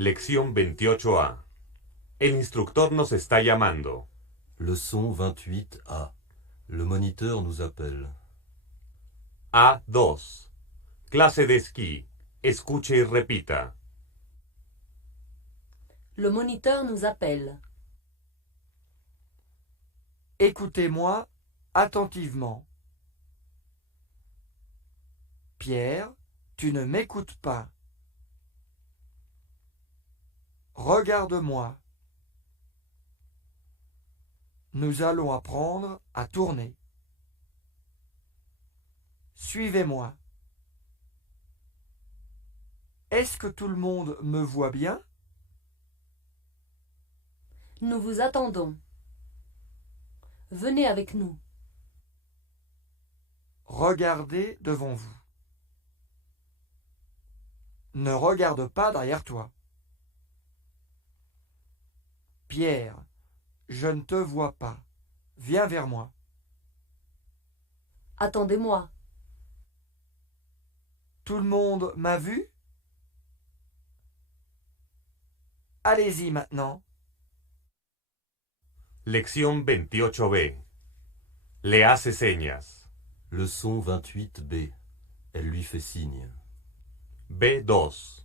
Lección 28A. El instructor nos está llamando. Leçon 28A. Le moniteur nous appelle. A2. Clase de esquí. Escuche y repita. Le moniteur nous appelle. Écoutez-moi attentivement. Pierre, tu ne m'écoutes pas. Regarde-moi. Nous allons apprendre à tourner. Suivez-moi. Est-ce que tout le monde me voit bien? Nous vous attendons. Venez avec nous. Regardez devant vous. Ne regarde pas derrière toi. Pierre, je ne te vois pas. Viens vers moi. Attendez-moi. Tout le monde m'a vu? Allez-y maintenant. Lección 28B. Le hace señas. Leçon 28B. Elle lui fait signe. B2.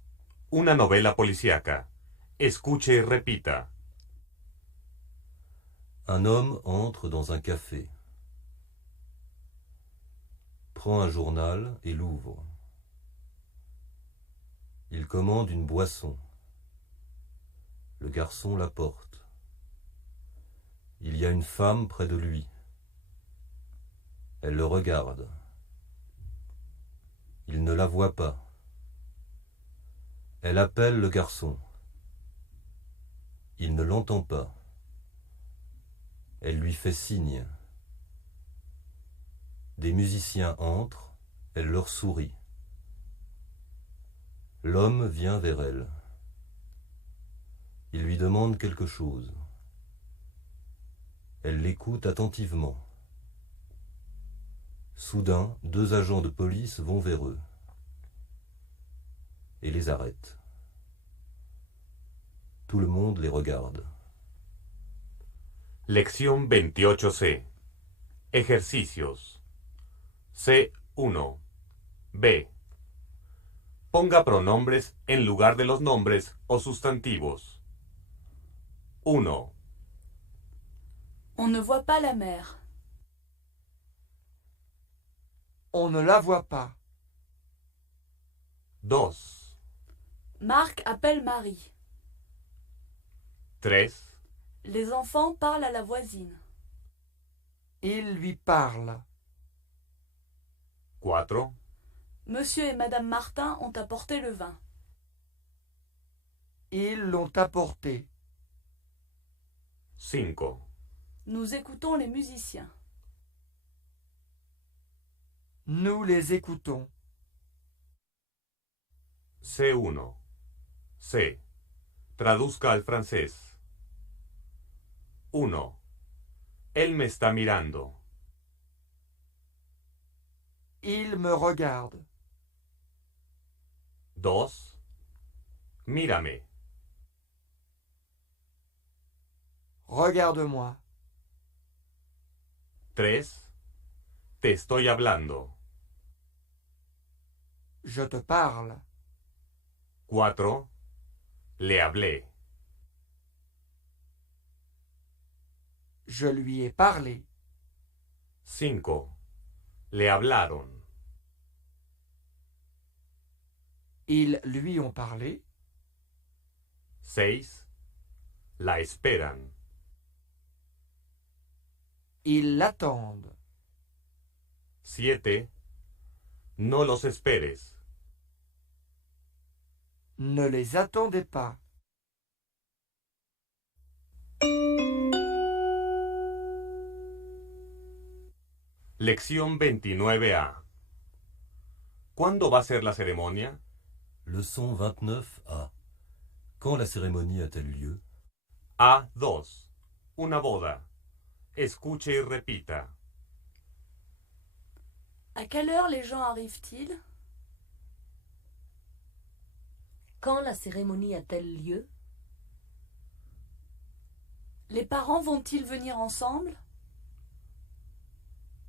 Una novela policíaca. Escuche y repita. Un homme entre dans un café. Prend un journal et l'ouvre. Il commande une boisson. Le garçon la porte. Il y a une femme près de lui. Elle le regarde. Il ne la voit pas. Elle appelle le garçon. Il ne l'entend pas. Elle lui fait signe. Des musiciens entrent, elle leur sourit. L'homme vient vers elle. Il lui demande quelque chose. Elle l'écoute attentivement. Soudain, deux agents de police vont vers eux et les arrêtent. Tout le monde les regarde. Lección 28C. Ejercicios. C1. B. Ponga pronombres en lugar de los nombres o sustantivos. 1. On ne voit pas la mer. On ne la voit pas. 2. Marc appelle Marie. 3. Les enfants parlent à la voisine. Il lui parle. 4. Monsieur et Madame Martin ont apporté le vin. Ils l'ont apporté. 5. Nous écoutons les musiciens. Nous les écoutons. C1. C. Traduzca al francés. 1. Él me está mirando. Il me regarde. 2. Mírame. Regarde-moi. 3. Te estoy hablando. Je te parle. 4. Le hablé. Je lui ai parlé. 5. Le hablaron. Ils lui ont parlé. 6. La esperan. Ils l'attendent. 7. No los esperes. Ne les attendez pas. Lección 29A. ¿Cuándo va a ser la ceremonia? Leçon 29A. Quand la cérémonie a-t-elle lieu? A2. Una boda. Escuche y repita. À quelle heure les gens arrivent-ils? Quand la cérémonie a-t-elle lieu? Les parents vont-ils venir ensemble?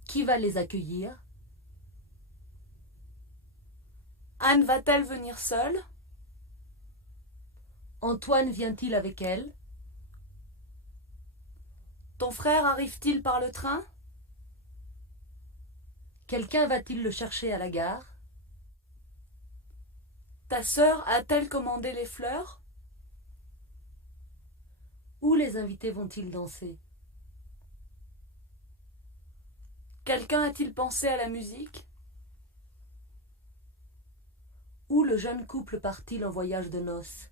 Qui va les accueillir? Anne va-t-elle venir seule? Antoine vient-il avec elle? Ton frère arrive-t-il par le train? Quelqu'un va-t-il le chercher à la gare? Ta sœur a-t-elle commandé les fleurs? Où les invités vont-ils danser? Quelqu'un a-t-il pensé à la musique? Où le jeune couple part-il en voyage de noces?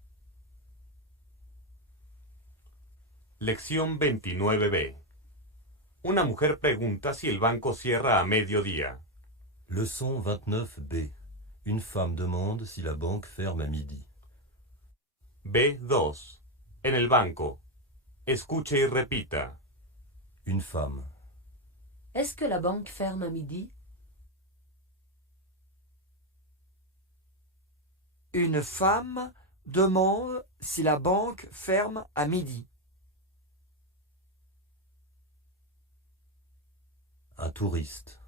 Lección 29b. Una mujer pregunta si el banco cierra a mediodía. Leçon 29b. Une femme demande si la banque ferme à midi. B2. En el banco. Escuche y repita. Une femme. Est-ce que la banque ferme à midi? Une femme demande si la banque ferme à midi. Un touriste.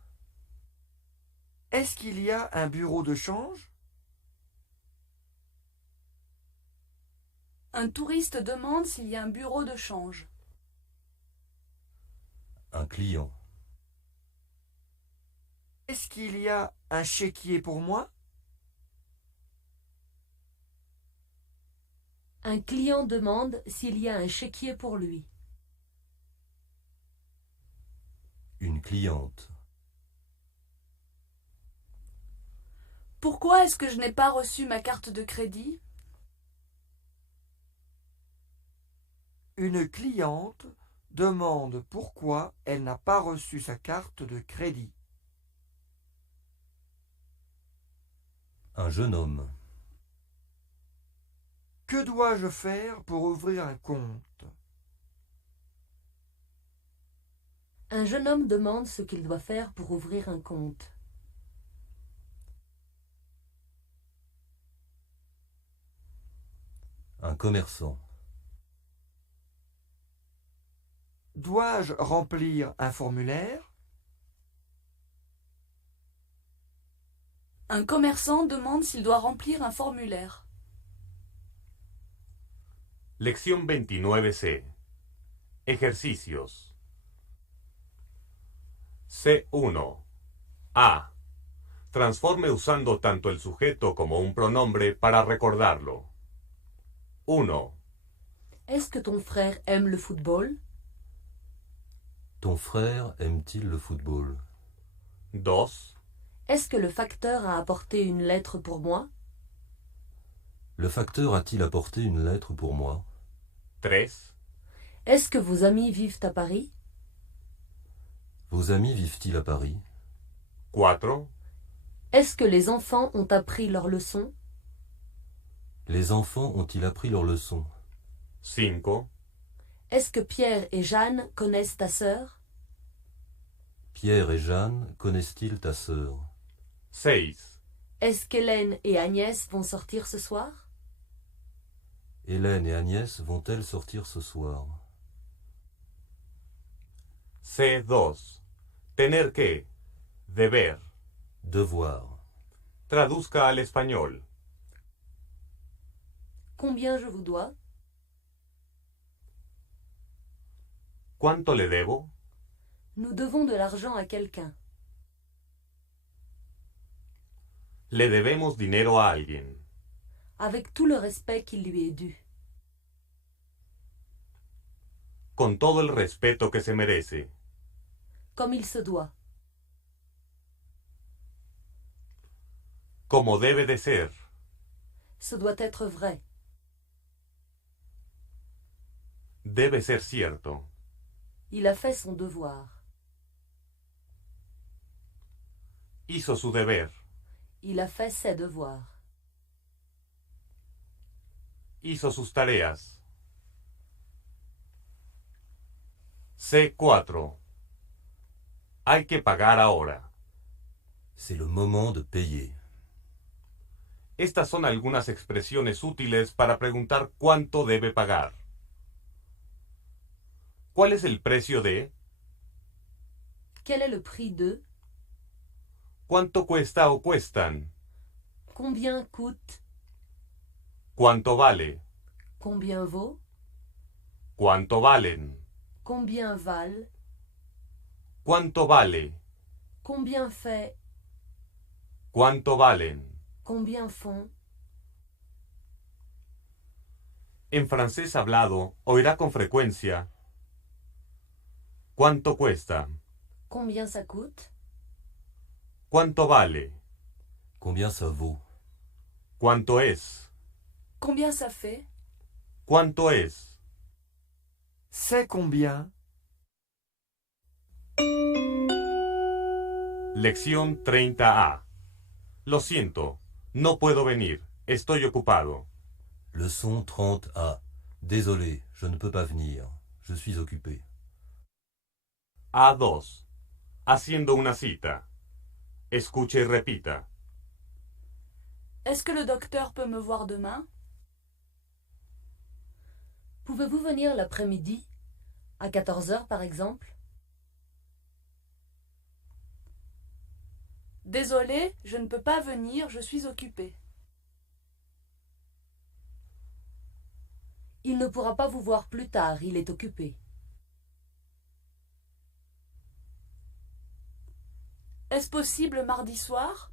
Est-ce qu'il y a un bureau de change? Un touriste demande s'il y a un bureau de change. Un client. Est-ce qu'il y a un chéquier pour moi? Un client demande s'il y a un chéquier pour lui. Une cliente. Pourquoi est-ce que je n'ai pas reçu ma carte de crédit? Une cliente demande pourquoi elle n'a pas reçu sa carte de crédit. Un jeune homme. Que dois-je faire pour ouvrir un compte? Un jeune homme demande ce qu'il doit faire pour ouvrir un compte. Un commerçant. Dois-je remplir un formulaire? Un commerçant demande s'il doit remplir un formulaire. Lección 29c. Ejercicios. C1. A. Transforme usando tanto el sujeto como un pronombre para recordarlo. 1. Est-ce que ton frère aime le football? Ton frère aime-t-il le football? 2. Est-ce que le facteur a apporté une lettre pour moi? Le facteur a-t-il apporté une lettre pour moi? 3. Est-ce que vos amis vivent à Paris? Vos amis vivent-ils à Paris? 4. Est-ce que les enfants ont appris leurs leçons? Les enfants ont-ils appris leurs leçons? 5. Est-ce que Pierre et Jeanne connaissent ta sœur? Pierre et Jeanne connaissent-ils ta sœur? 6. Est-ce qu'Hélène et Agnès vont sortir ce soir? Hélène et Agnès vont-elles sortir ce soir? C2. Tener que. Deber. Devoir. Traduzca al español. Combien je vous dois? ¿Cuánto le debo? Nous devons de l'argent à quelqu'un. Le debemos dinero a alguien. Avec tout le respect qui lui est dû. Con todo el respeto que se merece. Comme il se doit. Como debe de ser. Ce doit être vrai. Debe ser cierto. Il a fait son devoir. Hizo su deber. Il a fait ses devoirs. Hizo sus tareas. C4. Hay que pagar ahora. C'est le moment de payer. Estas son algunas expresiones útiles para preguntar cuánto debe pagar. ¿Cuál es el precio de? Quel est le prix de? ¿Cuánto cuesta o cuestan? Combien coûte? ¿Cuánto vale? Combien vaut? ¿Cuánto valen? Combien valent? ¿Cuánto vale? Combien fait? ¿Cuánto valen? Combien font? En francés hablado, oirá con frecuencia ¿cuánto cuesta? Combien ça coûte? ¿Cuánto vale? Combien ça vaut? ¿Cuánto es? Combien ça fait? ¿Cuánto es? C'est combien? Lección 30A. Lo siento, no puedo venir, estoy ocupado. Leçon 30A. Désolé, je ne peux pas venir. Je suis occupé. A2. Haciendo una cita. Escuche y repita. Est-ce que le docteur peut me voir demain? Pouvez-vous venir l'après-midi? À 14 heures, par exemple? Désolé, je ne peux pas venir, je suis occupé. Il ne pourra pas vous voir plus tard, il est occupé. Est-ce possible mardi soir?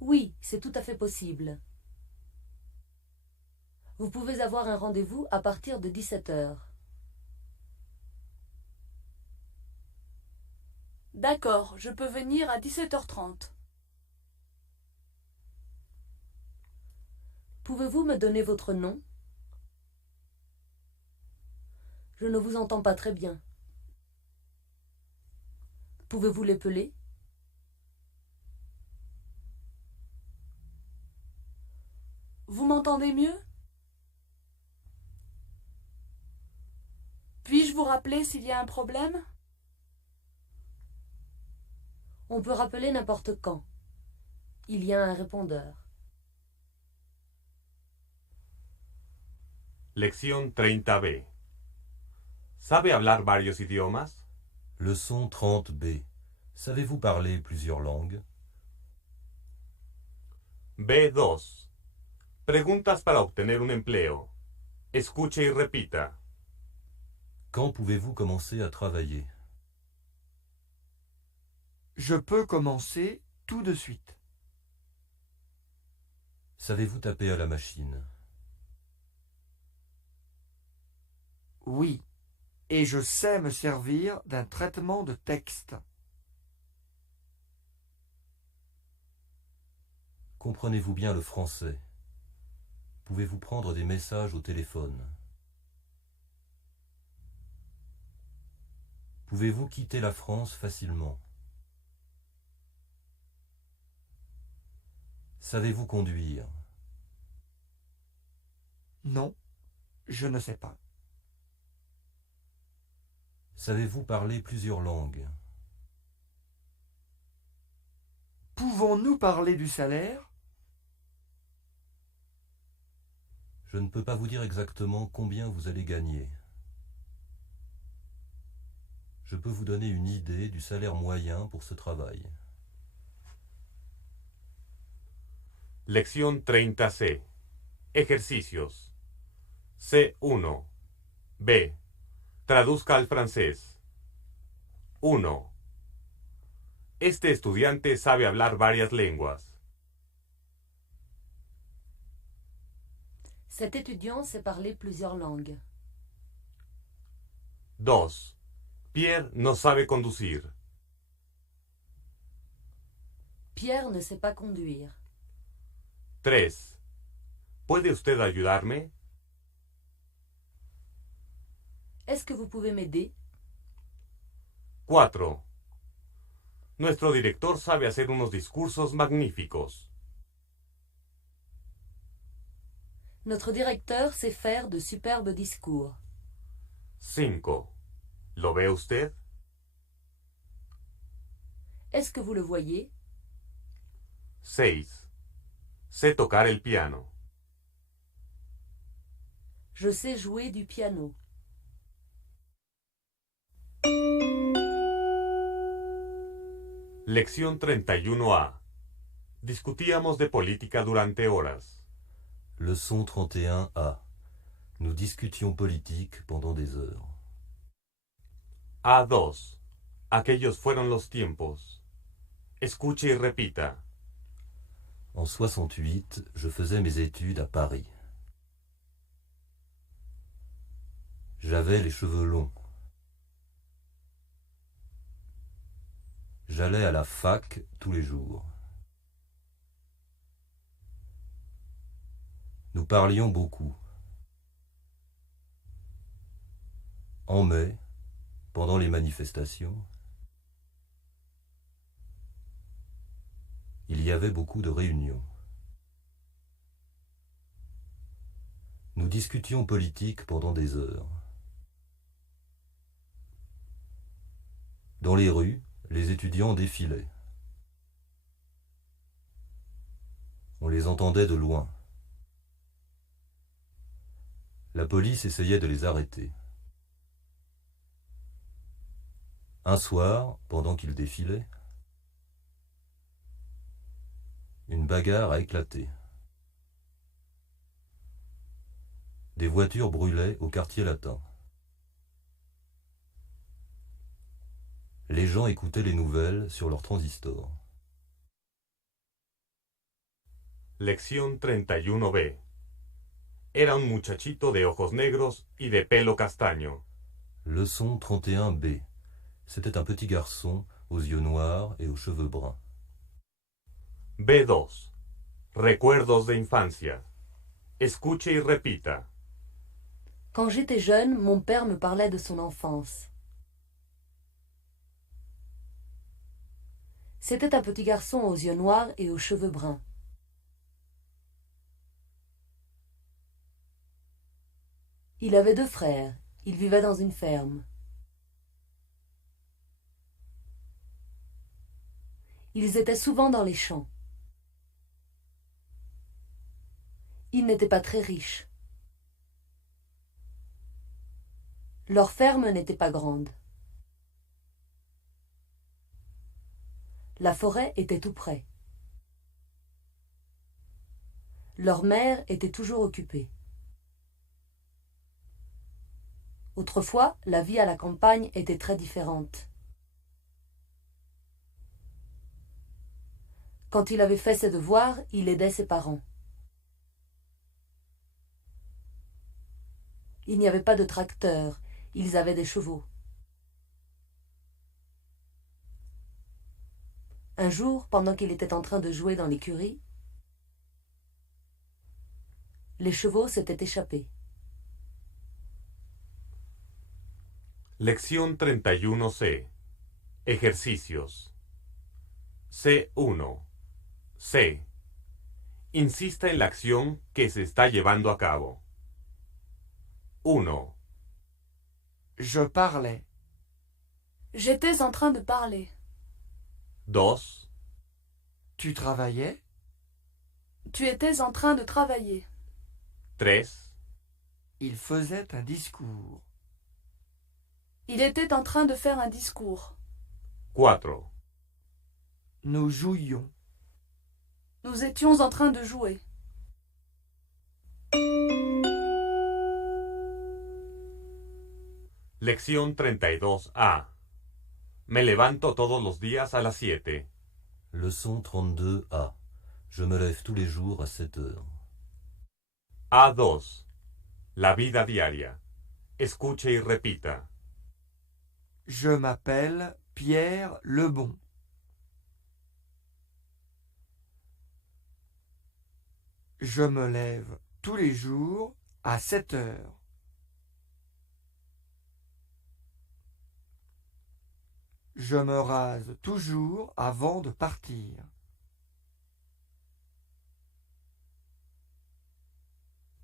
Oui, c'est tout à fait possible. Vous pouvez avoir un rendez-vous à partir de 17 heures. D'accord, je peux venir à 17h30. Pouvez-vous me donner votre nom? Je ne vous entends pas très bien. Pouvez-vous l'épeler? Vous m'entendez mieux? Puis-je vous rappeler s'il y a un problème? On peut rappeler n'importe quand. Il y a un répondeur. Lección 30B. ¿Sabe hablar varios idiomas? Leçon 30B. Savez-vous parler plusieurs langues? B2. Preguntas para obtener un empleo. Escuche y repita. Quand pouvez-vous commencer à travailler? Je peux commencer tout de suite. Savez-vous taper à la machine? Oui. Et je sais me servir d'un traitement de texte. Comprenez-vous bien le français? Pouvez-vous prendre des messages au téléphone? Pouvez-vous quitter la France facilement? Savez-vous conduire? Non, je ne sais pas. Savez-vous parler plusieurs langues? Pouvons-nous parler du salaire? Je ne peux pas vous dire exactement combien vous allez gagner. Je peux vous donner une idée du salaire moyen pour ce travail. Lección 30C. Ejercicios. C1. B. Traduzca al francés. 1. Este estudiante sabe hablar varias lenguas. Cet étudiant sait parler plusieurs langues. 2. Pierre no sabe conducir. Pierre ne sait pas conduire. 3. ¿Puede usted ayudarme? Est-ce que vous pouvez m'aider? 4. Nuestro director sabe hacer unos discursos magníficos. Notre directeur sait faire de superbes discours. 5. ¿Lo ve usted? Est-ce que vous le voyez? 6. Sé tocar el piano. Je sais jouer du piano. Lección 31A. Discutíamos de política durante horas. Leçon 31A. Nous discutions politique pendant des heures. A2. Aquellos fueron los tiempos. Escuche y repita. En 68, je faisais mes études à Paris. J'avais les cheveux longs. J'allais à la fac tous les jours. Nous parlions beaucoup. En mai, pendant les manifestations, il y avait beaucoup de réunions. Nous discutions politique pendant des heures. Dans les rues, les étudiants défilaient. On les entendait de loin. La police essayait de les arrêter. Un soir, pendant qu'ils défilaient, une bagarre a éclaté. Des voitures brûlaient au quartier latin. Les gens écoutaient les nouvelles sur leurs transistors. Lección 31B. Era un muchachito de ojos negros y de pelo castaño. Leçon 31B. C'était un petit garçon aux yeux noirs et aux cheveux bruns. B2. Recuerdos de infancia. Escuche y repita. Quand j'étais jeune, mon père me parlait de son enfance. C'était un petit garçon aux yeux noirs et aux cheveux bruns. Il avait 2 frères. Il vivait dans une ferme. Ils étaient souvent dans les champs. Ils n'étaient pas très riches. Leur ferme n'était pas grande. La forêt était tout près. Leur mère était toujours occupée. Autrefois, la vie à la campagne était très différente. Quand il avait fait ses devoirs, il aidait ses parents. Il n'y avait pas de tracteur, ils avaient des chevaux. Un jour, pendant qu'il était en train de jouer dans l'écurie, les chevaux s'étaient échappés. Lección 31C. Ejercicios. C1. C. Insista en la acción que se está llevando a cabo. 1. Je parlais. J'étais en train de parler. 2. Tu travaillais. Tu étais en train de travailler. 3. Il faisait un discours. Il était en train de faire un discours. 4. Nous jouions. Nous étions en train de jouer. Lección 32A. Me levanto todos los días a las 7. Leçon 32A. Je me lève tous les jours à 7 heures. A2. La vida diaria. Escuche y repita. Je m'appelle Pierre Lebon. Je me lève tous les jours à 7 heures. Je me rase toujours avant de partir.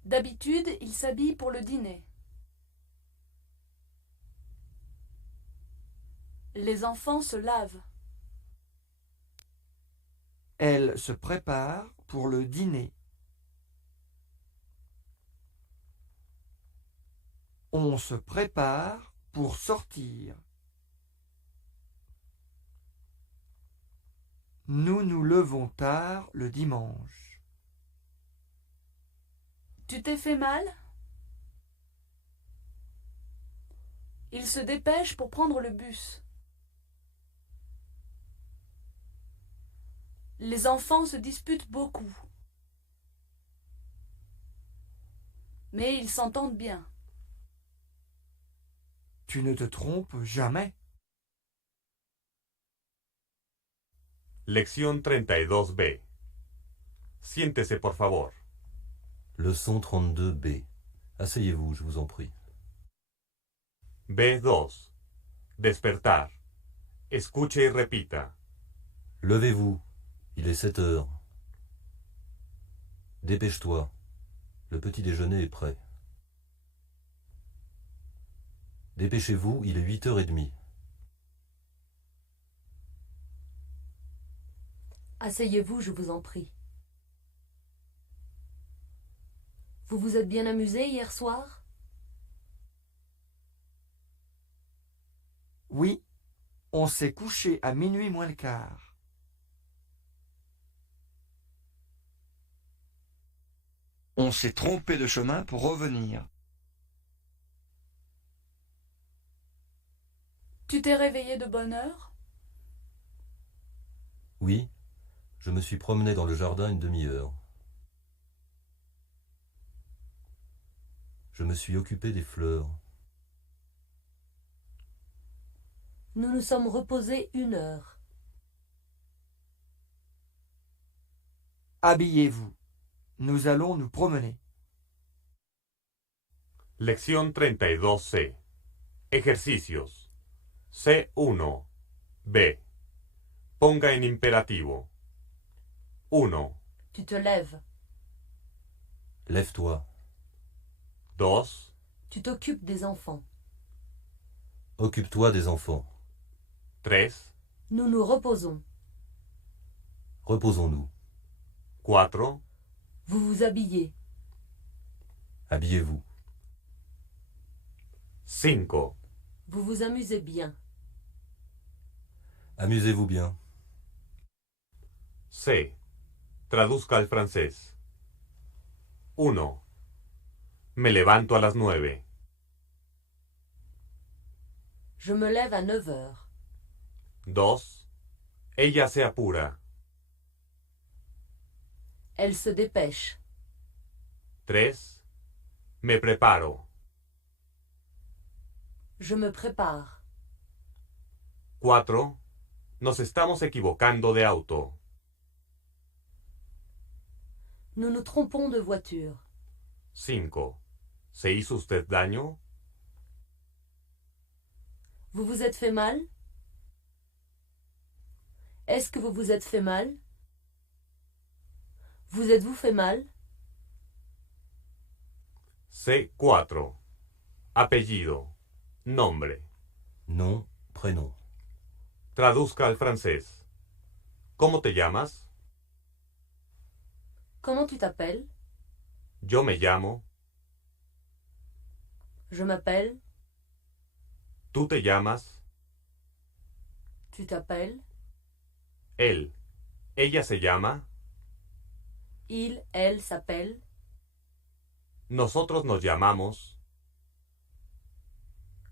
D'habitude, il s'habille pour le dîner. Les enfants se lavent. Elle Elle se prépare pour le dîner. On se prépare pour sortir. Nous nous levons tard le dimanche. Tu t'es fait mal? Il se dépêche pour prendre le bus. Les enfants se disputent beaucoup. Mais ils s'entendent bien. Tu ne te trompes jamais. Lección 32b. Siéntese, por favor. Leçon 32b. Asseyez-vous, je vous en prie. B2. Despertar. Escuche y repita. Levez-vous, il est 7 heures. Dépêche-toi, le petit déjeuner est prêt. Dépêchez-vous, il est 8h30. Asseyez-vous, je vous en prie. Vous vous êtes bien amusé hier soir? Oui, on s'est couché à minuit moins le quart. On s'est trompé de chemin pour revenir. Tu t'es réveillé de bonne heure? Oui, je me suis promené dans le jardin une demi-heure. Je me suis occupé des fleurs. Nous nous sommes reposés 1 heure. Habillez-vous. Nous allons nous promener. Lección 32c. Ejercicios. C1. B. Ponga en imperativo. 1. Tu te lèves. Lève-toi. 2. Tu t'occupes des enfants. Occupe-toi des enfants. 3. Nous nous reposons. Reposons-nous. 4. Vous vous habillez. Habillez-vous. 5. Vous vous amusez bien. Amusez-vous bien. C. Traduzca al francés. 1. Me levanto a las 9. Je me lève à 9 heures. 2. Ella se apura. Elle se dépêche. 3. Me preparo. Je me prépare. 4. Nos estamos equivocando de auto. Nous nous trompons de voiture. 5. ¿Se hizo usted daño? Vous vous êtes fait mal? Est-ce que vous vous êtes fait mal? Vous êtes-vous fait mal? C4. Apellido. Nombre. Nom, prénom. Traduzca al francés. ¿Cómo te llamas? Comment tu t'appelles? Yo me llamo. Je m'appelle. ¿Tú te llamas? Tu t'appelles. Él. ¿Ella se llama? Il, elle s'appelle. Nosotros nos llamamos.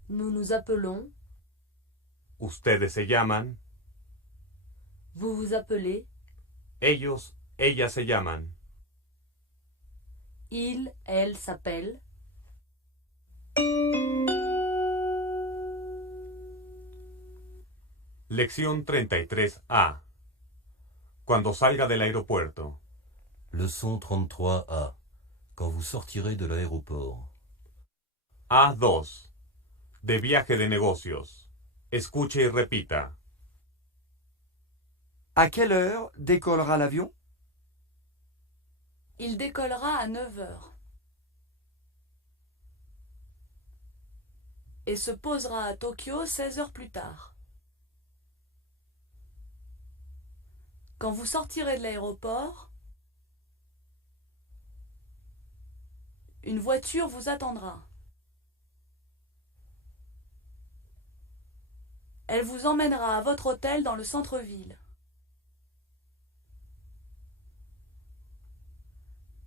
Nous nous appelons. Ustedes se llaman. Vous vous appelez. Ellos, ellas se llaman. Il, elle s'appelle. Lección 33A. Cuando salga del aeropuerto. Leçon 33A. Quand vous sortirez de l'aéroport. A2. De viaje de negocios. Escuche y repita. À quelle heure décollera l'avion? Il décollera à 9 heures. Et se posera à Tokyo 16 heures plus tard. Quand vous sortirez de l'aéroport, une voiture vous attendra. Elle vous emmènera à votre hôtel dans le centre-ville.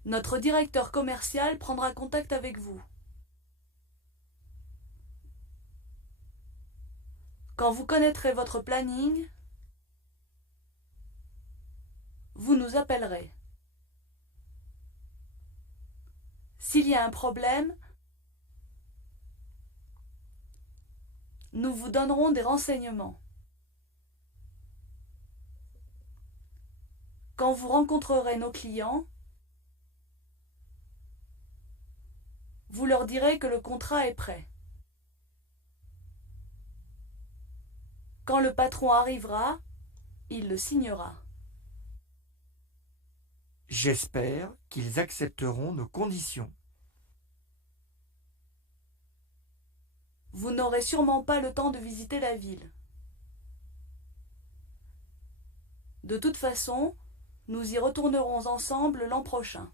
Notre directeur commercial prendra contact avec vous. Quand vous connaîtrez votre planning, vous nous appellerez. S'il y a un problème, nous vous donnerons des renseignements. Quand vous rencontrerez nos clients, vous leur direz que le contrat est prêt. Quand le patron arrivera, il le signera. J'espère qu'ils accepteront nos conditions. Vous n'aurez sûrement pas le temps de visiter la ville. De toute façon, nous y retournerons ensemble l'an prochain.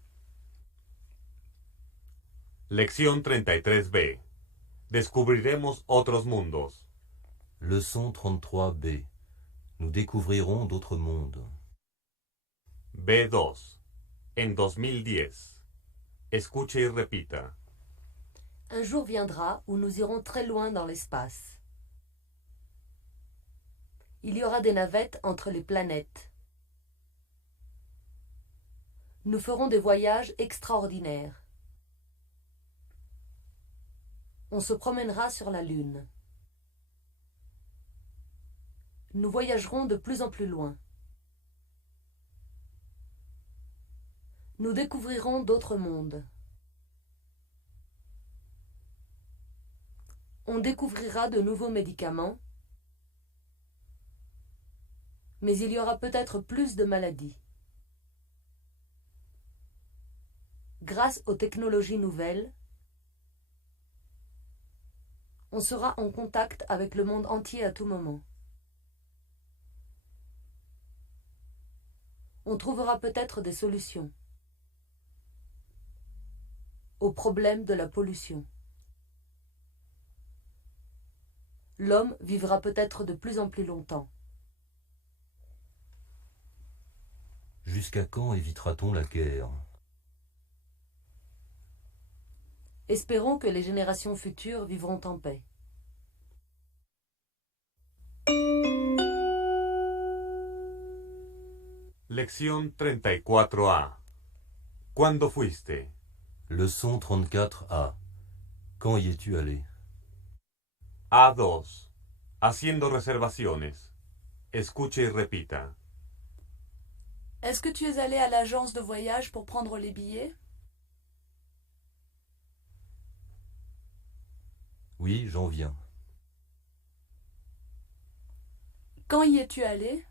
Lección 33b. Descubriremos otros mundos. Leçon 33b. Nous découvrirons d'autres mondes. B2. En 2010. Escuche y repita. Un jour viendra où nous irons très loin dans l'espace. Il y aura des navettes entre les planètes. Nous ferons des voyages extraordinaires. On se promènera sur la Lune. Nous voyagerons de plus en plus loin. Nous découvrirons d'autres mondes. On découvrira de nouveaux médicaments, mais il y aura peut-être plus de maladies. Grâce aux technologies nouvelles, on sera en contact avec le monde entier à tout moment. On trouvera peut-être des solutions au problème de la pollution. L'homme vivra peut-être de plus en plus longtemps. Jusqu'à quand évitera-t-on la guerre? Espérons que les générations futures vivront en paix. Lección 34a. ¿Cuándo fuiste? Leçon 34a. Quand y es-tu allé? A2. Haciendo reservaciones. Escuche y repita. Est-ce que tu es allé à l'agence de voyage pour prendre les billets? Oui, j'en viens. Quand y es-tu allé?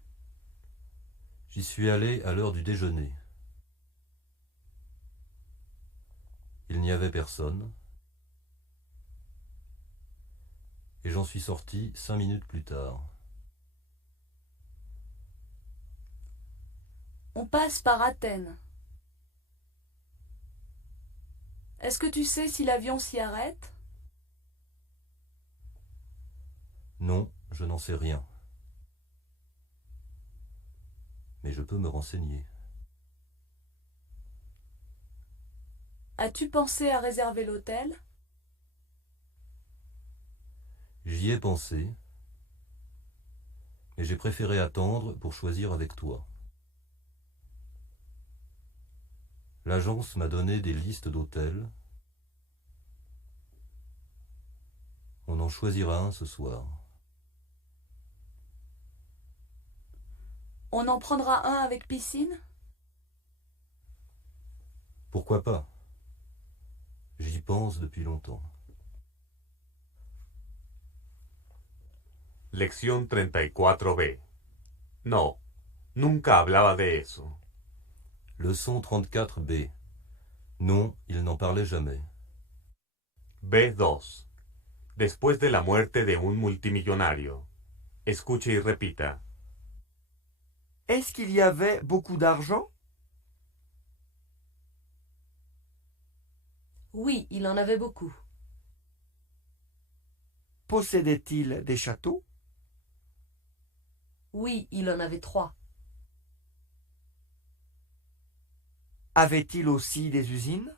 J'y suis allé à l'heure du déjeuner. Il n'y avait personne. Et j'en suis sorti 5 minutes plus tard. On passe par Athènes. Est-ce que tu sais si l'avion s'y arrête? Non, je n'en sais rien. Mais je peux me renseigner. As-tu pensé à réserver l'hôtel? J'y ai pensé, mais j'ai préféré attendre pour choisir avec toi. L'agence m'a donné des listes d'hôtels. On en choisira un ce soir. On en prendra un avec piscine? Pourquoi pas? J'y pense depuis longtemps. Lección 34b. No, nunca hablaba de eso. Leçon 34b. Non, il n'en parlait jamais. B2. Después de la muerte de un multimillonario. Escuche y repita. Est-ce qu'il y avait beaucoup d'argent? Oui, il en avait beaucoup. Possédait-il des châteaux? Oui, il en avait 3. Avait-il aussi des usines?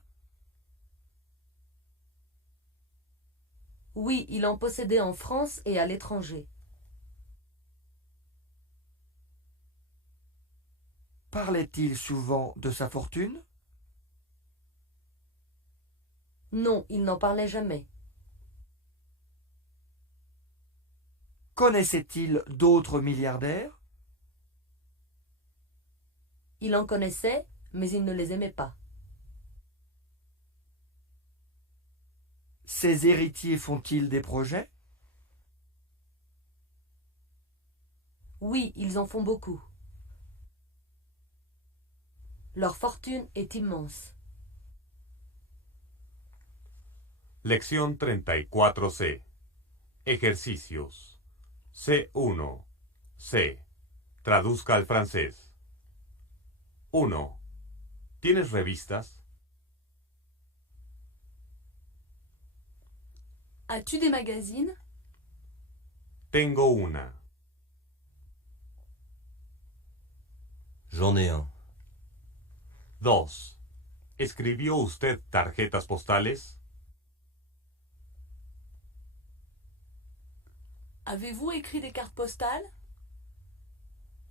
Oui, il en possédait en France et à l'étranger. Parlait-il souvent de sa fortune? Non, il n'en parlait jamais. Connaissait-il d'autres milliardaires? Il en connaissait, mais il ne les aimait pas. Ses héritiers font-ils des projets? Oui, ils en font beaucoup. Leur fortune est immense. Lección 34C. Ejercicios. C1. C. Traduzca al francés. 1. ¿Tienes revistas? As-tu des magazines? Tengo una. J'en ai un. 2. ¿Escribió usted tarjetas postales? Avez-vous écrit des cartes postales?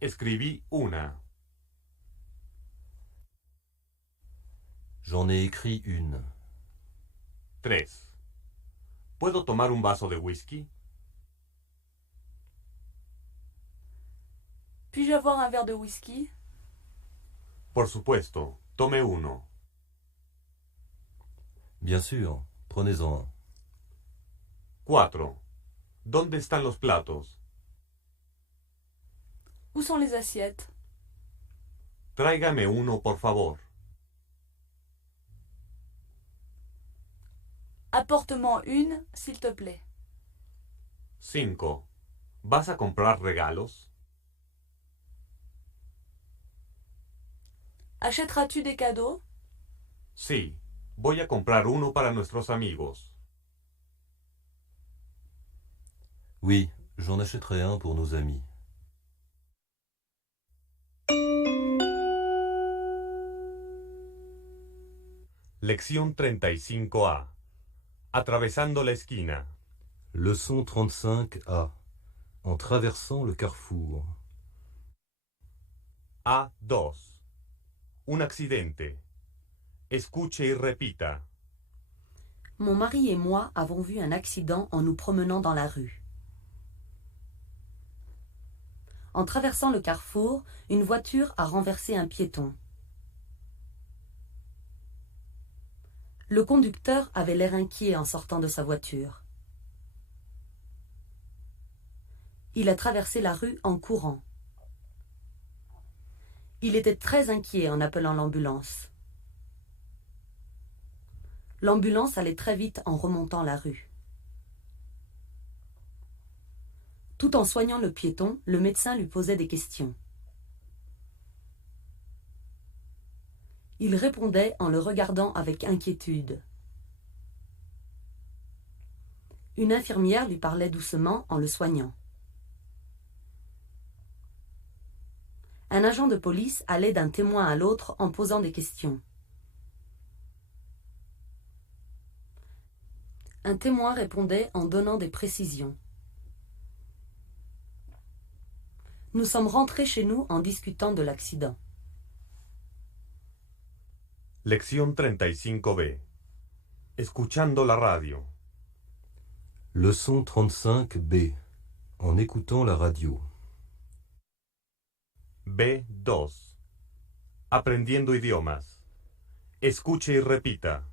Escribí una. J'en ai écrit une. 3. ¿Puedo tomar un vaso de whisky? Puis-je avoir un verre de whisky? Por supuesto, tome uno. Bien sûr, prenez-en un. 4. ¿Dónde están los platos? Où sont les assiettes? Tráigame uno, por favor. Apporte-moi une, s'il te plaît. 5. ¿Vas a comprar regalos? Achèteras-tu des cadeaux? Sí, voy a comprar uno para nuestros amigos. Oui, j'en achèterai un pour nos amis. Lección 35A. Atravesando la esquina. Leçon 35A. En traversant le carrefour. A2. Un accidente. Escuche y repita. Mon mari et moi avons vu un accident en nous promenant dans la rue. En traversant le carrefour, une voiture a renversé un piéton. Le conducteur avait l'air inquiet en sortant de sa voiture. Il a traversé la rue en courant. Il était très inquiet en appelant l'ambulance. L'ambulance allait très vite en remontant la rue. Tout en soignant le piéton, le médecin lui posait des questions. Il répondait en le regardant avec inquiétude. Une infirmière lui parlait doucement en le soignant. Un agent de police allait d'un témoin à l'autre en posant des questions. Un témoin répondait en donnant des précisions. Nous sommes rentrés chez nous en discutant de l'accident. Lección 35B. Escuchando la radio. Leçon 35B. En écoutant la radio. B2. Aprendiendo idiomas. Escuche y repita.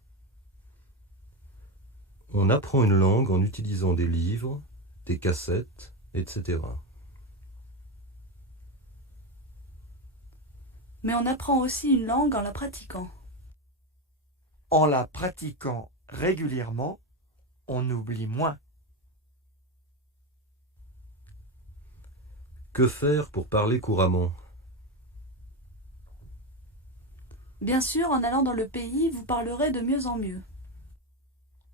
On apprend une langue en utilisant des livres, des cassettes, etc. Mais on apprend aussi une langue en la pratiquant. En la pratiquant régulièrement, on oublie moins. Que faire pour parler couramment? Bien sûr, en allant dans le pays, vous parlerez de mieux en mieux.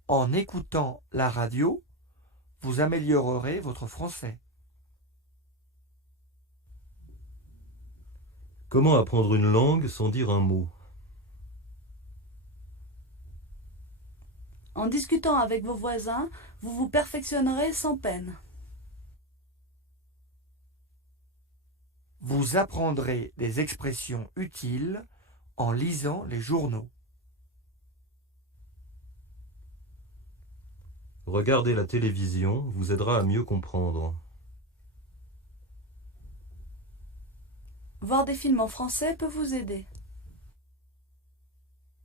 En écoutant la radio, vous améliorerez votre français. Comment apprendre une langue sans dire un mot? En discutant avec vos voisins, vous vous perfectionnerez sans peine. Vous apprendrez des expressions utiles en lisant les journaux. Regarder la télévision vous aidera à mieux comprendre. Voir des films en français peut vous aider.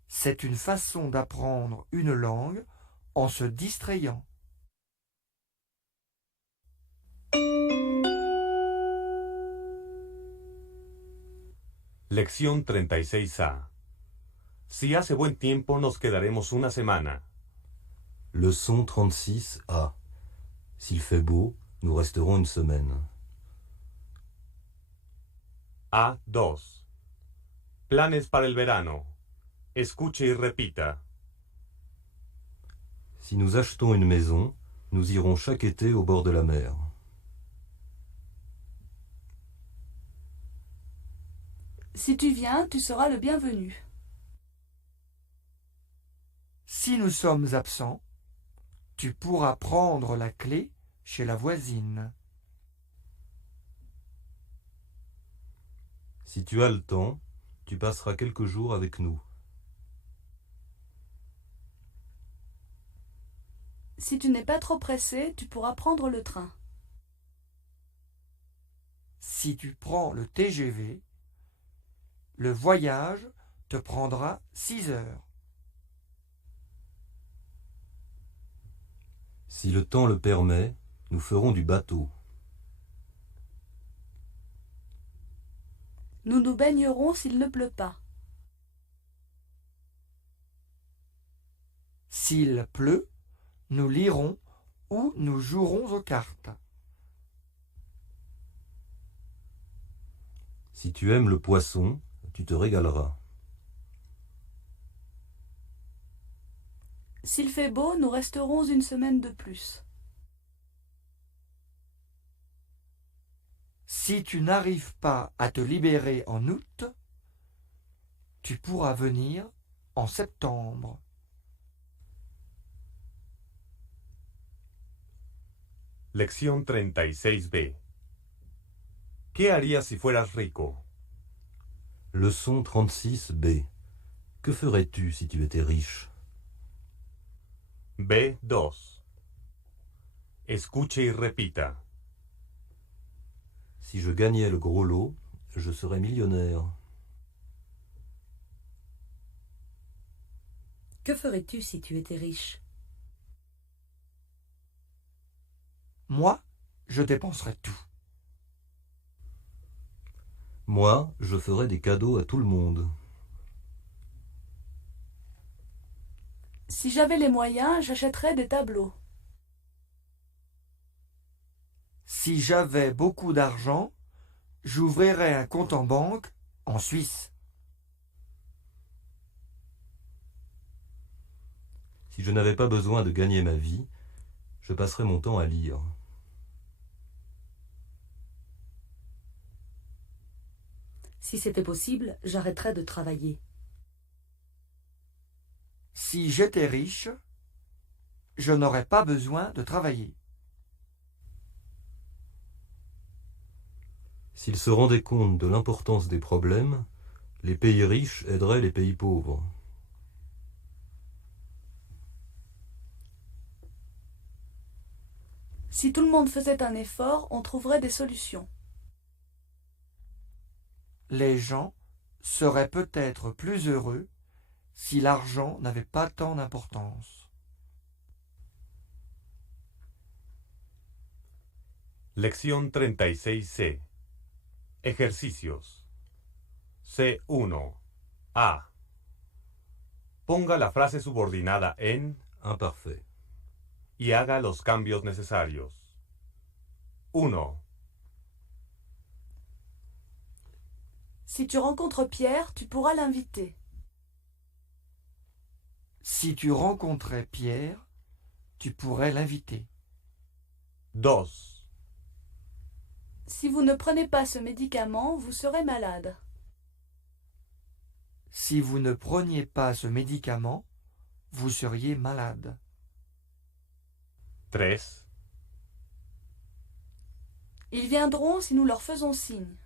C'est une façon d'apprendre une langue en se distrayant. Lección 36A. Si hace buen tiempo nos quedaremos una semana. Leçon 36A. S'il fait beau, nous resterons une semaine. A2. Planes para el verano. Escuche y repita. Si nous achetons une maison, nous irons chaque été au bord de la mer. Si tu viens, tu seras le bienvenu. Si nous sommes absents, tu pourras prendre la clé chez la voisine. Si tu as le temps, tu passeras quelques jours avec nous. Si tu n'es pas trop pressé, tu pourras prendre le train. Si tu prends le TGV, le voyage te prendra 6 heures. Si le temps le permet, nous ferons du bateau. Nous nous baignerons s'il ne pleut pas. S'il pleut, nous lirons ou nous jouerons aux cartes. Si tu aimes le poisson, tu te régaleras. S'il fait beau, nous resterons une semaine de plus. Si tu n'arrives pas à te libérer en août, tu pourras venir en septembre. Lección 36B. ¿Qué harías si fueras rico? Leçon 36B. Que ferais-tu si tu étais riche? B2. Escuche y repita. Si je gagnais le gros lot, je serais millionnaire. Que ferais-tu si tu étais riche? Moi, je dépenserai tout. Moi, je ferais des cadeaux à tout le monde. Si j'avais les moyens, j'achèterais des tableaux. Si j'avais beaucoup d'argent, j'ouvrirais un compte en banque en Suisse. Si je n'avais pas besoin de gagner ma vie, je passerais mon temps à lire. Si c'était possible, j'arrêterais de travailler. Si j'étais riche, je n'aurais pas besoin de travailler. S'ils se rendaient compte de l'importance des problèmes, les pays riches aideraient les pays pauvres. Si tout le monde faisait un effort, on trouverait des solutions. Les gens seraient peut-être plus heureux si l'argent n'avait pas tant d'importance. Lección 36C. Ejercicios. C1. A. Ponga la frase subordinada en Imparfait. y haga los cambios necesarios. 1. Si tu rencontres Pierre, tu pourras l'inviter. Si tu rencontrais Pierre, tu pourrais l'inviter. 2. Si vous ne prenez pas ce médicament, vous serez malade. Si vous ne preniez pas ce médicament, vous seriez malade. 3. Ils viendront si nous leur faisons signe.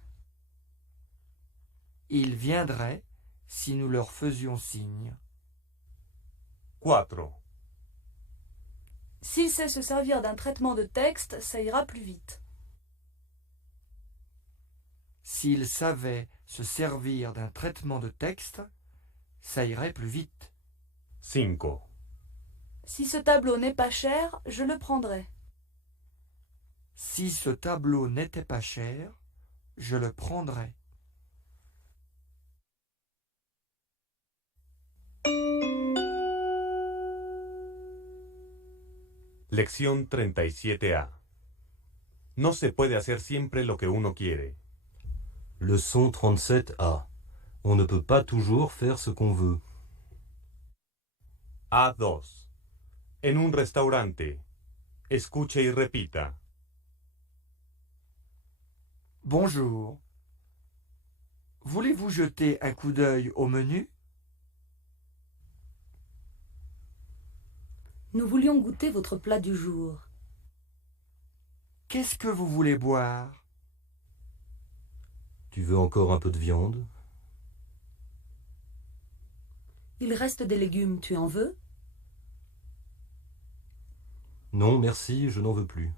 Ils viendraient si nous leur faisions signe. 4. S'il sait se servir d'un traitement de texte, ça ira plus vite. S'il savait se servir d'un traitement de texte, ça irait plus vite. 5. Si ce tableau n'est pas cher, je le prendrai. Si ce tableau n'était pas cher, je le prendrais. Lección 37A. No se puede hacer siempre lo que uno quiere. Leçon 37A. On ne peut pas toujours faire ce qu'on veut. A2. En un restaurante. Escuche y repita. Bonjour. Voulez-vous jeter un coup d'œil au menu? Nous voulions goûter votre plat du jour. Qu'est-ce que vous voulez boire? Tu veux encore un peu de viande? Il reste des légumes, tu en veux? Non, merci, je n'en veux plus.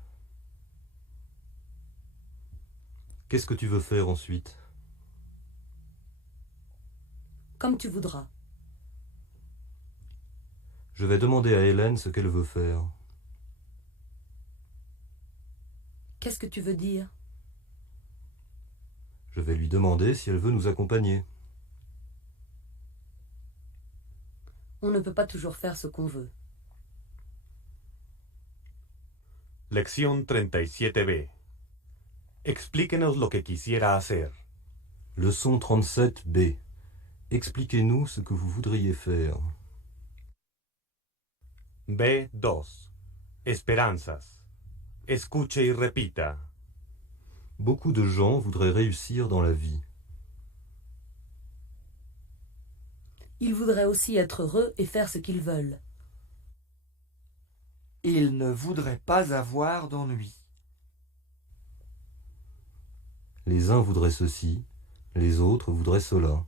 Qu'est-ce que tu veux faire ensuite? Comme tu voudras. Je vais demander à Hélène ce qu'elle veut faire. Qu'est-ce que tu veux dire? Je vais lui demander si elle veut nous accompagner. On ne peut pas toujours faire ce qu'on veut. Lección 37B. Explíquenos lo que quisiera hacer. Leçon 37B. Expliquez-nous ce que vous voudriez faire. B2. Esperanzas. Escuche y repita. Beaucoup de gens voudraient réussir dans la vie. Ils voudraient aussi être heureux et faire ce qu'ils veulent. Ils ne voudraient pas avoir d'ennui. Les uns voudraient ceci, les autres voudraient cela.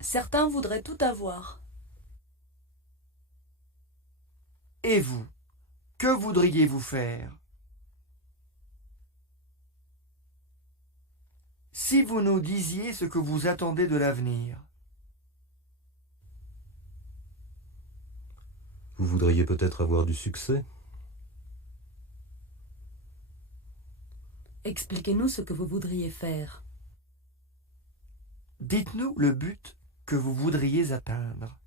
Certains voudraient tout avoir. Et vous, que voudriez-vous faire? Si vous nous disiez ce que vous attendez de l'avenir. Vous voudriez peut-être avoir du succès? Expliquez-nous ce que vous voudriez faire. Dites-nous le but que vous voudriez atteindre.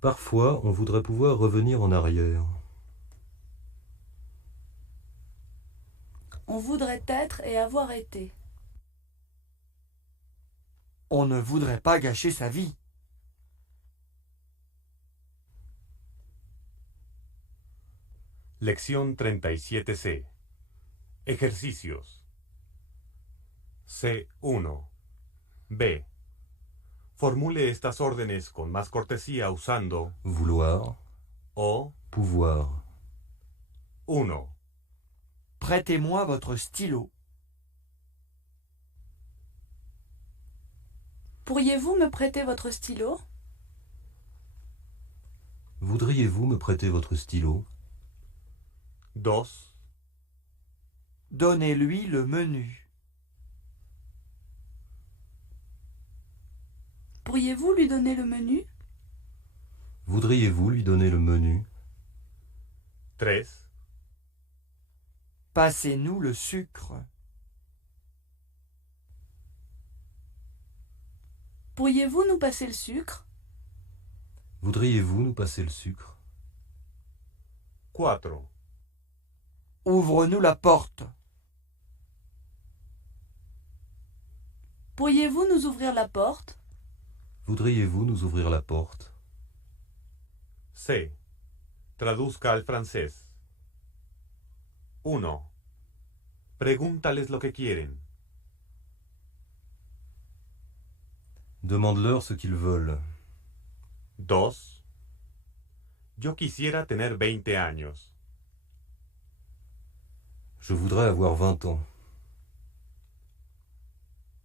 Parfois, on voudrait pouvoir revenir en arrière. On voudrait être et avoir été. On ne voudrait pas gâcher sa vie. Lección 37C. Ejercicios. C1. B. Formule estas órdenes con más cortesía usando Vouloir, o pouvoir. 1. Prêtez-moi votre stylo. Pourriez-vous me prêter votre stylo? Voudriez-vous me prêter votre stylo? 2. Donnez-lui le menu. Pourriez-vous lui donner le menu? Voudriez-vous lui donner le menu? 3. Passez-nous le sucre. Pourriez-vous nous passer le sucre? Voudriez-vous nous passer le sucre? 4. Ouvre-nous la porte. Pourriez-vous nous ouvrir la porte? Voudriez-vous nous ouvrir la porte? C. Traduzca al francés. 1. Pregúntales lo que quieren. Demande-leur ce qu'ils veulent. 2. Yo quisiera tener 20 años. Je voudrais avoir 20 ans.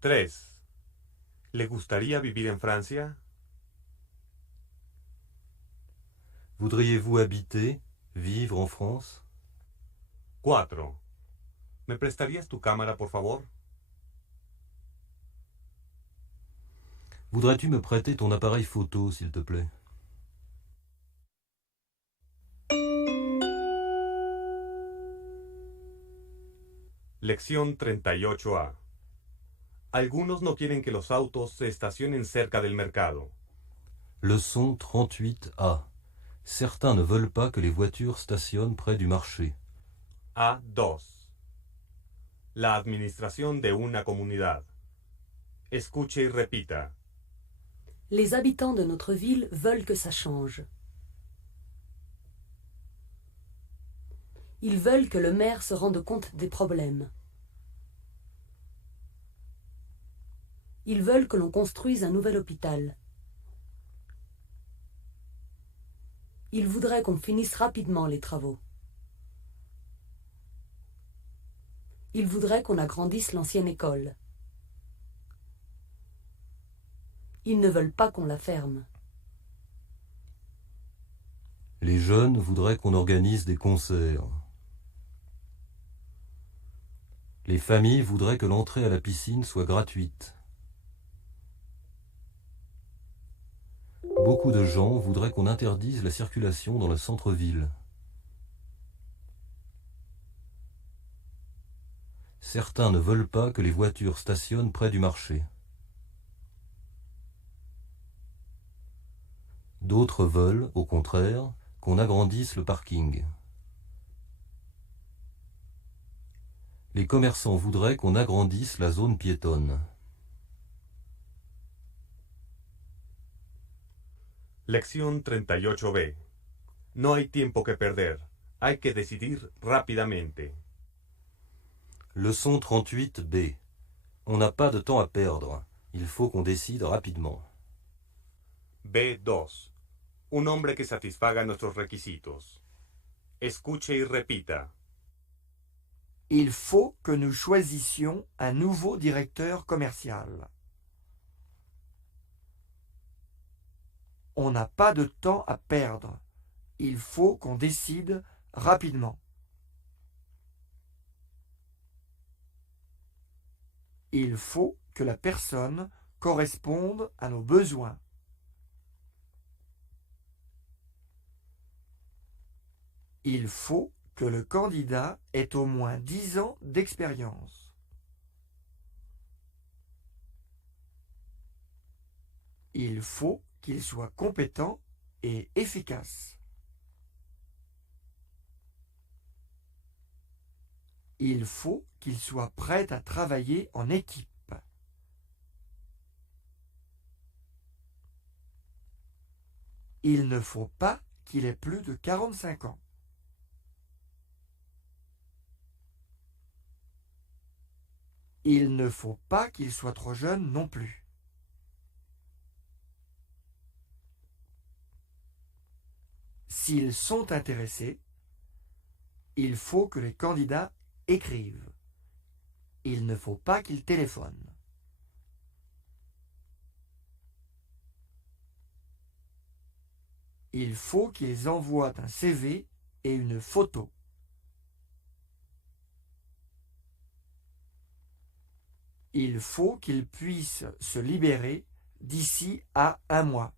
3. ¿Le gustaría vivir en Francia? Voudriez-vous habiter, vivre en France? 4. ¿Me prestarías tu cámara, por favor? Voudrais-tu me prêter ton appareil photo, s'il te plaît? Lección 38A. Algunos no quieren que los autos se estacionen cerca del mercado. Leçon 38A. Certains ne veulent pas que les voitures stationnent près du marché. A2. La administración de una comunidad. Escuche y repita. Les habitants de notre ville veulent que ça change. Ils veulent que le maire se rende compte des problèmes. Ils veulent que l'on construise un nouvel hôpital. Ils voudraient qu'on finisse rapidement les travaux. Ils voudraient qu'on agrandisse l'ancienne école. Ils ne veulent pas qu'on la ferme. Les jeunes voudraient qu'on organise des concerts. Les familles voudraient que l'entrée à la piscine soit gratuite. Beaucoup de gens voudraient qu'on interdise la circulation dans le centre-ville. Certains ne veulent pas que les voitures stationnent près du marché. D'autres veulent, au contraire, qu'on agrandisse le parking. Les commerçants voudraient qu'on agrandisse la zone piétonne. Lección 38B. No hay tiempo que perder. Hay que decidir rápidamente. Leçon 38B. On n'a pas de temps à perdre. Il faut qu'on décide rapidement. B2. Un hombre que satisfaga nuestros requisitos. Escuche y repita. Il faut que nous choisissions un nouveau directeur commercial. On n'a pas de temps à perdre. Il faut qu'on décide rapidement. Il faut que la personne corresponde à nos besoins. Il faut que le candidat ait au moins 10 ans d'expérience. Il faut qu'il soit compétent et efficace. Il faut qu'il soit prêt à travailler en équipe. Il ne faut pas qu'il ait plus de 45 ans. Il ne faut pas qu'il soit trop jeune non plus. S'ils sont intéressés, il faut que les candidats écrivent. Il ne faut pas qu'ils téléphonent. Il faut qu'ils envoient un CV et une photo. Il faut qu'ils puissent se libérer d'ici à 1 mois.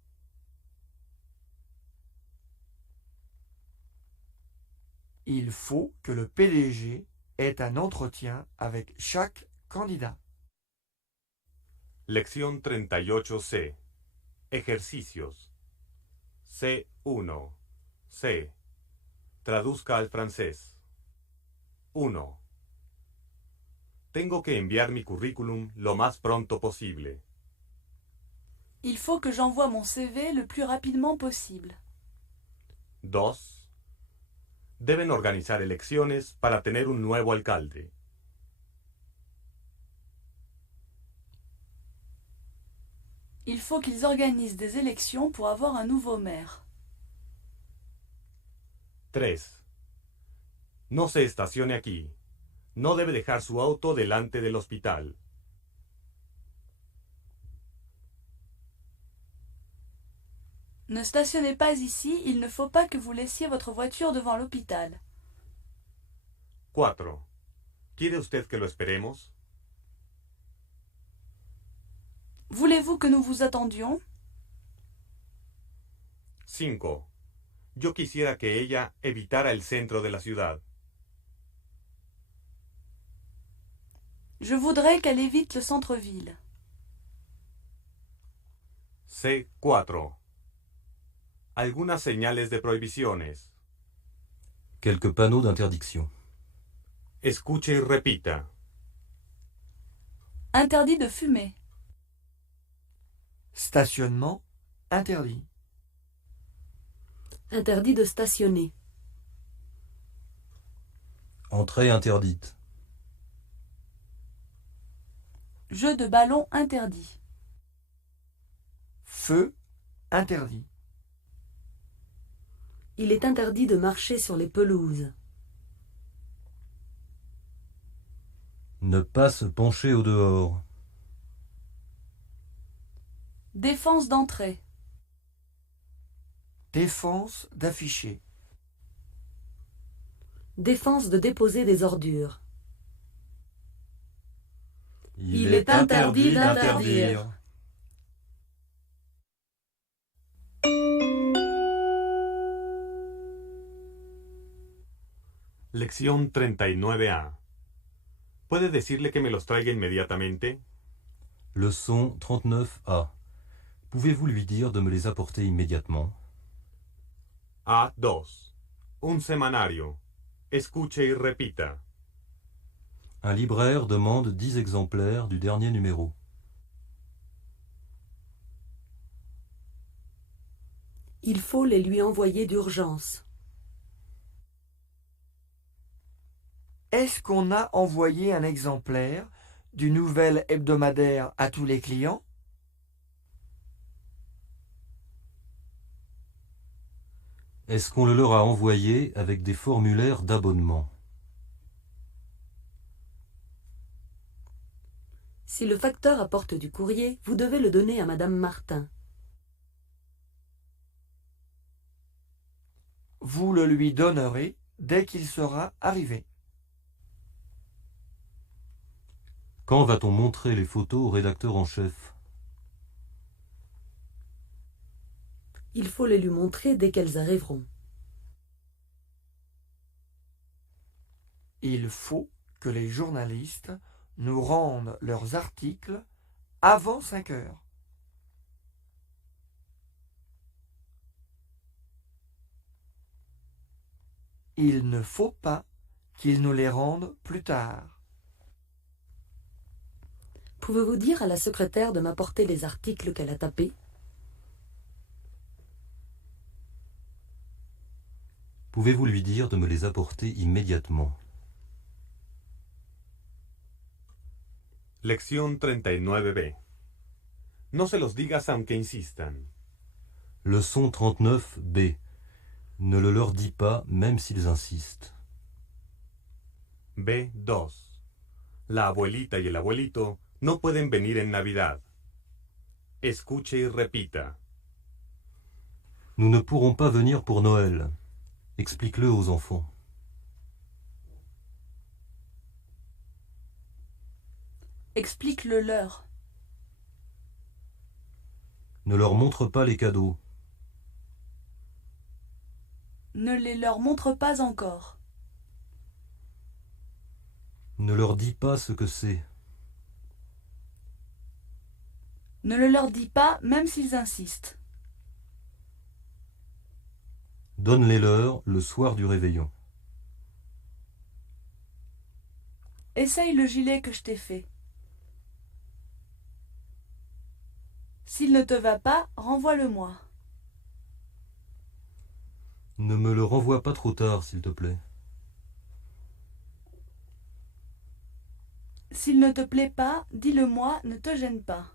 Il faut que le PDG ait un entretien avec chaque candidat. Lección 38C. Ejercicios. C1. C. Traduzca al francés. 1. Tengo que enviar mi currículum lo más pronto posible. Il faut que j'envoie mon CV le plus rapidement possible. 2. Deben organizar elecciones para tener un nuevo alcalde. Il faut qu'ils organisent des élections pour avoir un nouveau maire. 3. No se estacione aquí. No debe dejar su auto delante del hospital. Ne stationnez pas ici, il ne faut pas que vous laissiez votre voiture devant l'hôpital. 4. ¿Quiere usted que lo esperemos? Voulez-vous que nous vous attendions? 5. Yo quisiera que ella evitara el centro de la ciudad. Je voudrais qu'elle évite le centre-ville. C4. Algunas señales de prohibiciones. Quelques panneaux d'interdiction. Escuche y repita. Interdit de fumer. Stationnement interdit. Interdit de stationner. Entrée interdite. Jeu de ballon interdit. Feu interdit. Il est interdit de marcher sur les pelouses. Ne pas se pencher au dehors. Défense d'entrée. Défense d'afficher. Défense de déposer des ordures. Il est interdit d'interdire. Lección 39A. ¿Puede decirle que me los traiga inmediatamente? Leçon 39A. Pouvez-vous lui dire de me les apporter immédiatement? A2. Un semanario. Escuche y repita. Un libraire demande 10 exemplaires du dernier numéro. Il faut les lui envoyer d'urgence. Est-ce qu'on a envoyé un exemplaire du nouvel hebdomadaire à tous les clients? Est-ce qu'on le leur a envoyé avec des formulaires d'abonnement? Si le facteur apporte du courrier, vous devez le donner à Madame Martin. Vous le lui donnerez dès qu'il sera arrivé. Quand va-t-on montrer les photos au rédacteur en chef? Il faut les lui montrer dès qu'elles arriveront. Il faut que les journalistes nous rendent leurs articles avant 5 heures. Il ne faut pas qu'ils nous les rendent plus tard. Pouvez-vous dire à la secrétaire de m'apporter les articles qu'elle a tapés? Pouvez-vous lui dire de me les apporter immédiatement? Lección 39B. No se los digas aunque insistan. Leçon 39B. Ne le leur dis pas, même s'ils insistent. B2. La abuelita y el abuelito no pueden venir en Navidad. Escuche y repita. Nous ne pourrons pas venir pour Noël. Explique-le aux enfants. Explique-le leur. Ne leur montre pas les cadeaux. Ne les leur montre pas encore. Ne leur dis pas ce que c'est. Ne le leur dis pas, même s'ils insistent. Donne-les-leur le soir du réveillon. Essaye le gilet que je t'ai fait. S'il ne te va pas, renvoie-le-moi. Ne me le renvoie pas trop tard, s'il te plaît. S'il ne te plaît pas, dis-le-moi, ne te gêne pas.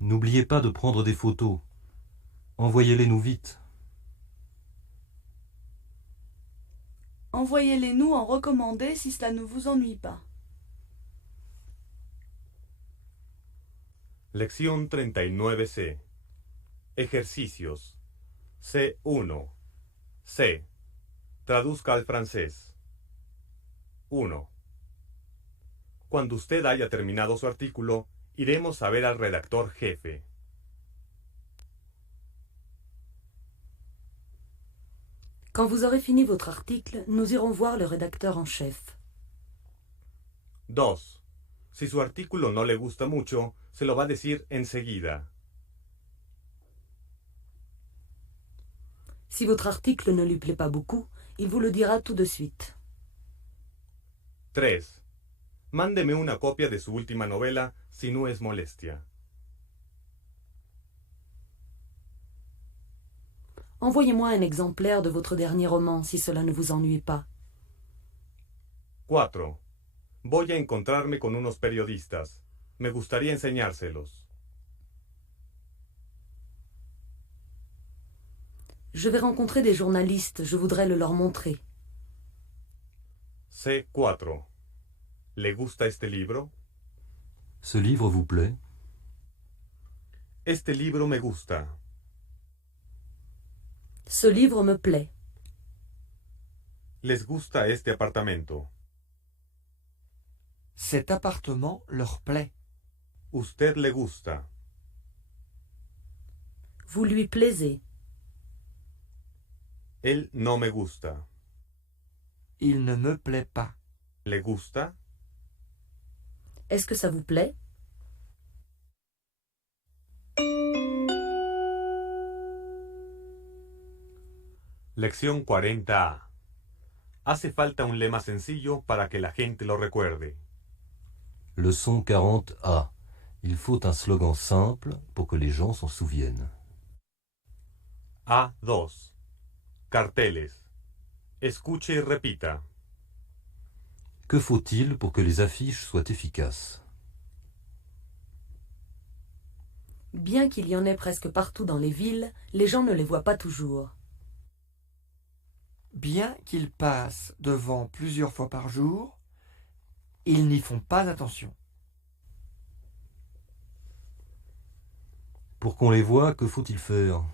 N'oubliez pas de prendre des photos. Envoyez-les-nous vite. Envoyez-les-nous en recommandé si cela ne vous ennuie pas. Lección 39C. Ejercicios. C1. C. Traduzca al francés. 1. Cuando usted haya terminado su artículo, iremos a ver al redactor jefe. Quand vous aurez fini votre article, nous irons voir le rédacteur en chef. 2. Si su artículo no le gusta mucho, se lo va a decir enseguida. Si votre article ne lui plaît pas beaucoup, il vous le dira tout de suite. 3. Mándeme una copia de su última novela si no es molestia. Envoyez-moi un exemplaire de votre dernier roman si cela ne vous ennuie pas. 4. Voy a encontrarme con unos periodistas. Me gustaría enseñárselos. Je vais rencontrer des journalistes, je voudrais le leur montrer. C4. ¿Le gusta este libro? Ce livre vous plaît? Este libro me gusta. Ce livre me plaît. ¿Les gusta este apartamento? Cet appartement leur plaît. ¿Usted le gusta? Vous lui plaisez. Él no me gusta. Il ne me plaît pas. ¿Le gusta? Est-ce que ça vous plaît? Lección 40A. Hace falta un lema sencillo para que la gente lo recuerde. Leçon 40A. Il faut un slogan simple pour que les gens s'en souviennent. A2. Carteles. Escuche y repita. Que faut-il pour que les affiches soient efficaces? Bien qu'il y en ait presque partout dans les villes, les gens ne les voient pas toujours. Bien qu'ils passent devant plusieurs fois par jour, ils n'y font pas attention. Pour qu'on les voie, que faut-il faire?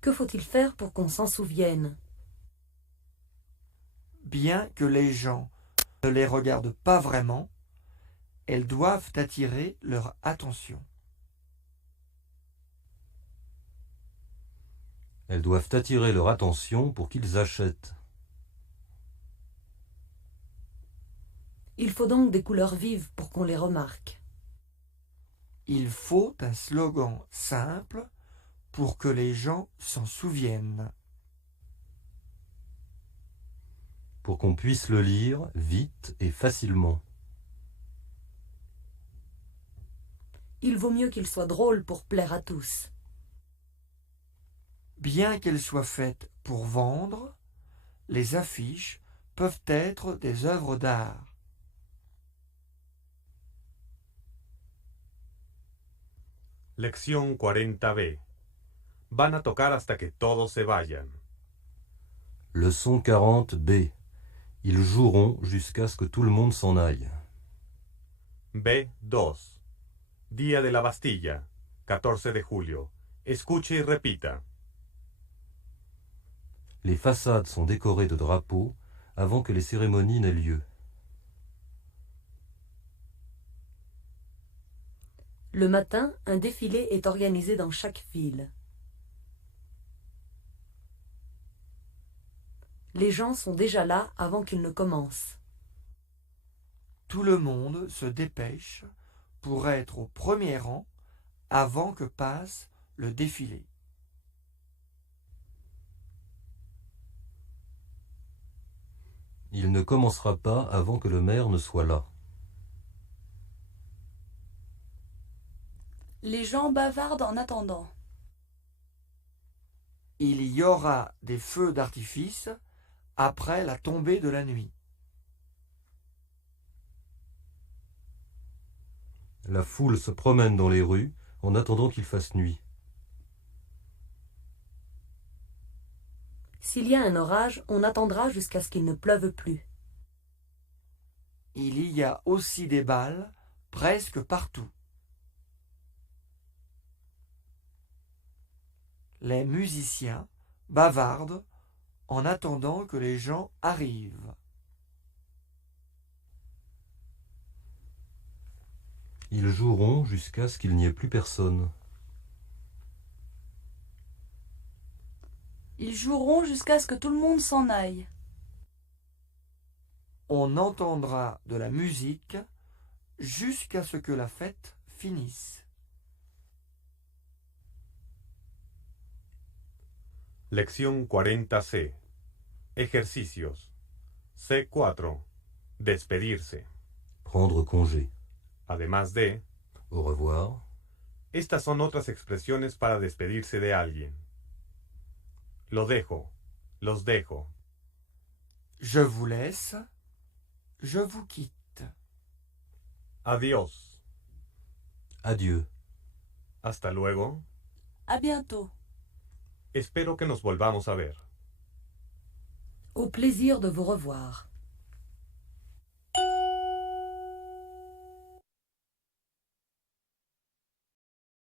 Que faut-il faire pour qu'on s'en souvienne? Bien que les gens ne les regardent pas vraiment, elles doivent attirer leur attention. Elles doivent attirer leur attention pour qu'ils achètent. Il faut donc des couleurs vives pour qu'on les remarque. Il faut un slogan simple pour que les gens s'en souviennent. Pour qu'on puisse le lire vite et facilement. Il vaut mieux qu'il soit drôle pour plaire à tous. Bien qu'elles soient faites pour vendre, les affiches peuvent être des œuvres d'art. Lección 40B. Van a tocar hasta que todos se vayan. Leçon 40B. Ils joueront jusqu'à ce que tout le monde s'en aille. B2. Día de la Bastilla, 14 de julio. Escuche y repita. Les façades sont décorées de drapeaux avant que les cérémonies n'aient lieu. Le matin, un défilé est organisé dans chaque ville. Les gens sont déjà là avant qu'il ne commence. Tout le monde se dépêche pour être au premier rang avant que passe le défilé. Il ne commencera pas avant que le maire ne soit là. Les gens bavardent en attendant. Il y aura des feux d'artifice après la tombée de la nuit. La foule se promène dans les rues en attendant qu'il fasse nuit. S'il y a un orage, on attendra jusqu'à ce qu'il ne pleuve plus. Il y a aussi des balles presque partout. Les musiciens bavardent en attendant que les gens arrivent. Ils joueront jusqu'à ce qu'il n'y ait plus personne. Ils joueront jusqu'à ce que tout le monde s'en aille. On entendra de la musique jusqu'à ce que la fête finisse. Lección 40C. Ejercicios. C4. Despedirse. Prendre congé. Además de, Au revoir. estas son otras expresiones para despedirse de alguien. Lo dejo. Los dejo. Je vous laisse, je vous quitte. Adiós. Adieu. Hasta luego. À bientôt. Espero que nos volvamos a ver. Au plaisir de vous revoir.